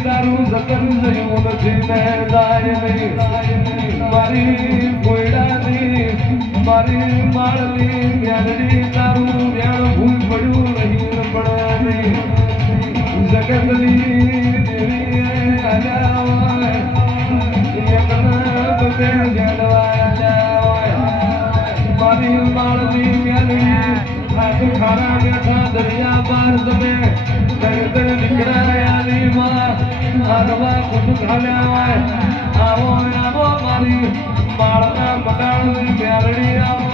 તારું જતન થયું નથી ને જાય નહીં મારી કોયડાની મારી માળની મ્યાનડી તારું વ્યાણ ભૂલ પડ્યું નહીં પડે નહીં જગતની દેવીએ આલ્યા હોય એકના બધે જડવાયા હોય મારી માળની મ્યાનડી આજ ખારા બેઠા દરિયા પાર તમે નીકળ્યા માં આવા કુટુંબ ઘાલ્યા હોય આવો આવો મારી માળના મટાળની મ્યારડી આવો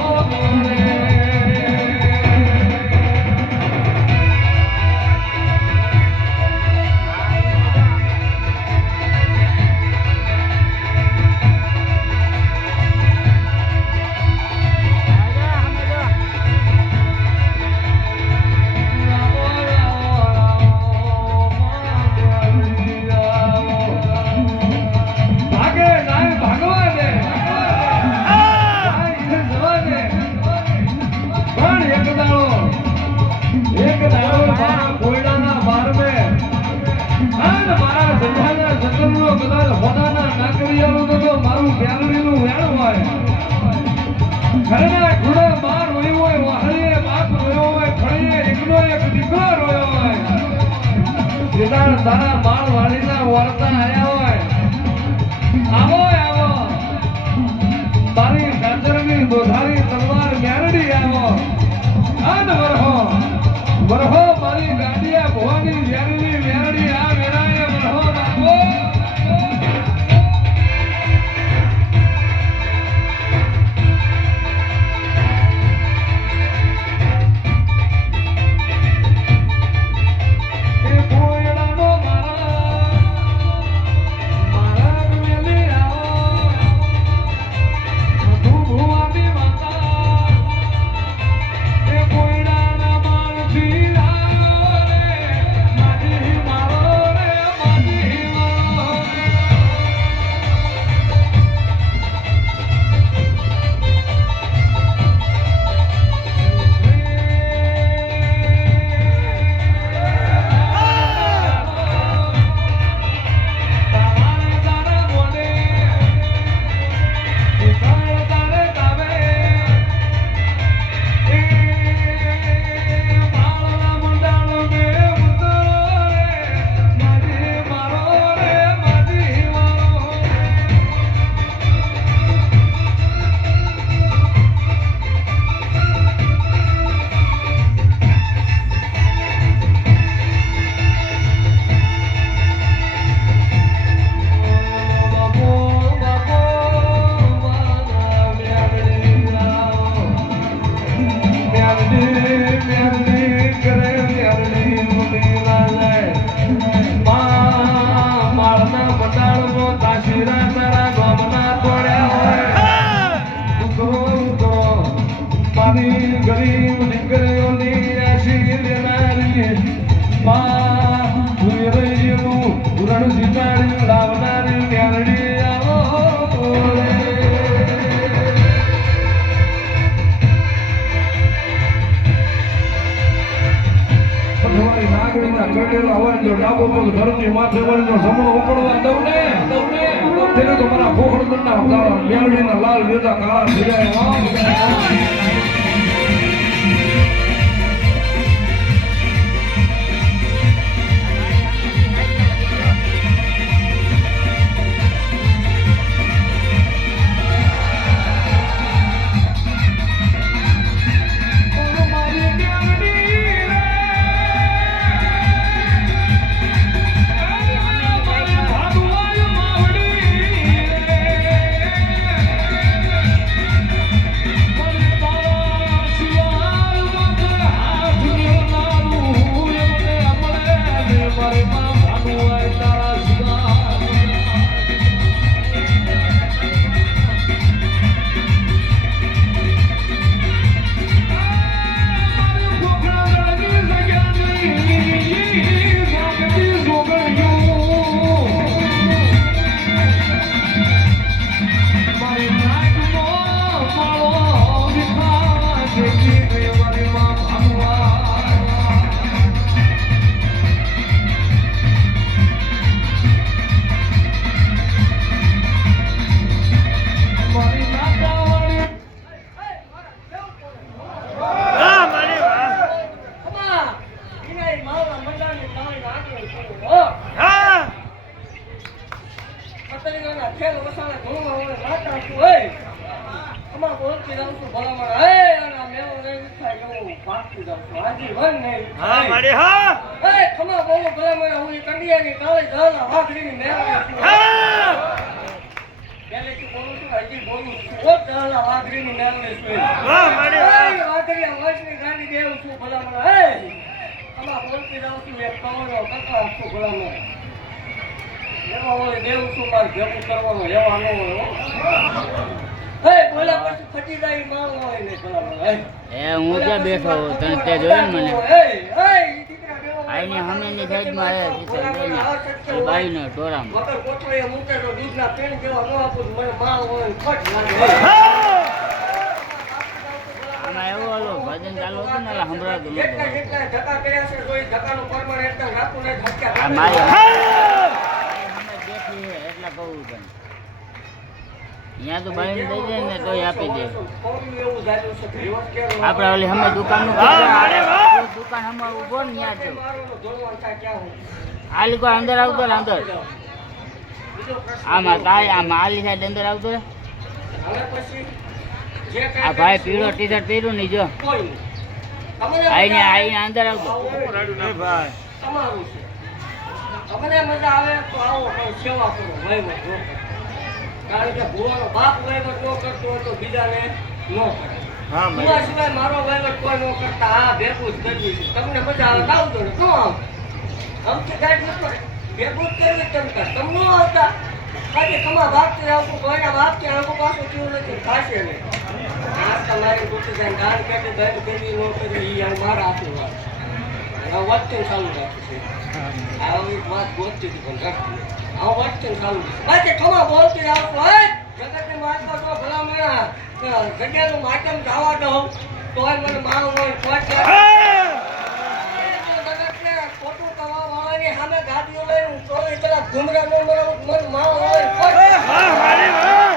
તારા બાળ વાળીના વાર્તા આયા હોય આવો આવો તારી ગાજરની દોધારી તલવાર મ્યારડી આવો આન વરહો મારી ગાંડિયા ભવાની મ્યારડી મ્યારડી આ વેરાય વરહો બાબો ગરીબ દીકરીઓની રાશી લેનારી માં રણ જીતાડી લાવનારી મ્યારડી આવો તમારી નાગરીના કટેલા હોય તો ડાબો પગ ધરતી માથે વળીનો સમો ઉપડવા દઉં ને તેને તો મારા ભોખડના મ્યારડીના લાલ વેદા કાળા થઈ જાય પાકી જાઉં છું. હાજી વન નહીં. હા મારી હા એ ખમા બોલો ભલામણ હું કંડિયાની કાળી ઝાલા વાઘરીની મેળવી છું. હા પહેલેથી બોલું છું હજી બોલું છું. ઓ ઝાલા વાઘરીની મેળવી છું. વાહ મારી એ વાહ વાઘરીયા વંશની ગાંડી દેવું છું ભલામણ. એ ખમા બોલતી જાઉં છું એક કવરો કકા છું ભલામણ. એવા ઓલે દેવું છું મારે ભેગું કરવાનું એવા ન હોય હો. એ બોલા પછી ફટી જાય ઈ માલ ન હોય ને ભલામણ. એ હું ક્યાં બેઠો હોઉં? તને તે જોયું ને મને આઈને હમેની સાઈડમાં એ બાઈને ટોરામાં વગર કોથળીએ મૂકે તો દૂધના પેન જેવા ન આપું મને માલ હોય ફટ લાગે. આમાં એવું ઓલું ભજન ચાલુ હતું ને એટલે સંભળાતું નતું. જેટલા જેટલા ધક્કા કર્યા છે તો એ ધક્કાનું પ્રમાણ એકદમ રાખવું ને આ ધક્કા મારી હા અમે બેઠી છે એટલે કહું તને અહીંયા તો બાઈને દઈ દે ને તોય આપી દે. કોનું એવું જાતું છે રિવર્સ કેમ આપણે ઓલી અમે દુકાનનું હા, અરે વાહ. દુકાન હમણાં ઉભો ને ત્યાં જો મારો ધોળવાન થાય ક્યાં હું આ લીકો અંદર આવતો ને અંદર બીજો પ્રશ્ન આમાં તાય આમાં આલી સાઈડ અંદર આવતો રે. હવે પછી જે આ કાંઈ ભાઈ પીળો ટી શર્ટ પહેર્યું નહીં જો કોઈ નહીં. તમને આઈને મજા આવે? આઈને અંદર આવતો એ ભાઈ તમારું છે. તમને મજા આવે તો આવો પણ સેવા કરો વહીવટ ન કરો. કારણ કે ભૂવાનો બાપ વહીવટ ન કરતો હોય તો બીજાને ન કરે. હા ભૂવા મારી સિવાય મારો વહીવટ કોઈ ન કરતા આ ભેગું જ કરવી છે. તમને મજા આવે તો આવજો ને શું આવ અમથી કાંઈ ન કરે ભેગું જ કરવી તેમ કર તમને ન આવતા બાકી તમારા બાપથી આવતું કોઈના બાપથી આવતું પાછું થયું નથી થશે નહીં. આજ તમારી તૂટી જાય દાન પેટે દંડ કરવી ન કરવી એ મારા હાથની વાત છે. હવે વચ્ચે ચાલુ રાખું છે. આવી વાત ગોતતી હતી પણ રાખતી નથી. આ વચ્ચે ચાલુ છે. બાકી ખમા બોલતી આવતું હોય જગતની વાતમાં તો ભલામણા જગ્યાનું માધ્યમ જવા દઉં તોય મને માવ હોય ખોટ જગતને ખોટું કરવા વાળાની સામે ગાડીઓ લઈને 24 કલાક ઘુમરા ન મરાવું મન માવ હોય ખોટ વાહ મારી વાહ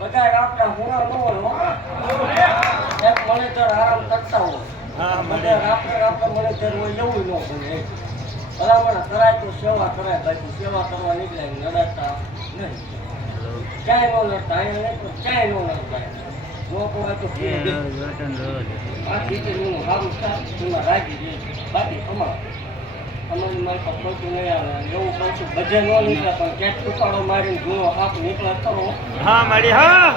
બધા આપણા હુણા ન હોય હો. એક મનેજર આરામ કરતા હોય હા બધા આપણા મનેજર હોય એવું ન બને. ભલામણ કરાય તો સેવા કરાય બાકી સેવા કરવા નીકળે નડાતા નહીં. ક્યાંય ન લડતા અહીંયા નહીં તો ક્યાંય ન લડતા નો કરાય તો આ ખીચડીનું સારું થાય એમાં રાખી દે બાકી અમારી મારી પર ખોટું નહીં આવે એવું કહું છું બધે ન નીકળે પણ ક્યાંક ઉપાડો મારીને જૂનો હાથ નીકળે કરો હા મારી હા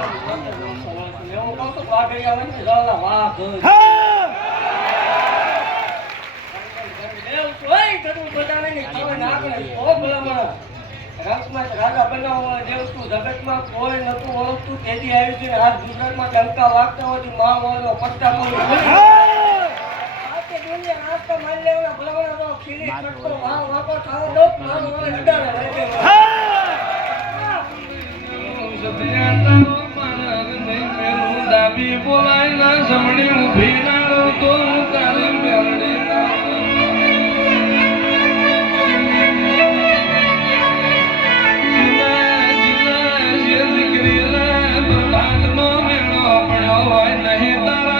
એવું કહું છું વાઘરિયા હોય ને ઝાલા વાઘ હા એવું છું ઓય જરૂર બધાને નહીં તમે નાગને ઓ ભલામણ રંગમાં રાજા બનાવવા જેવું છું જગતમાં કોઈ નતું ઓળખતું તેથી આવી છે આજ ગુજરાતમાં ડંકા વાગતા હોય મા વાળો પટ્ટા આખી દુનિયા નાસ્તો મારી લેવાના ભલામણ તો ખીલી ચટકો વાહ વાપો થાવો દો મારો વાળો અડાડે રહે દાબી બોલાય ના જમણી ઊભી ના તો તારી મેળડી જીલા જે દીકરી લા તો ભાગનો મેળો પડ્યો હોય નહીં તારા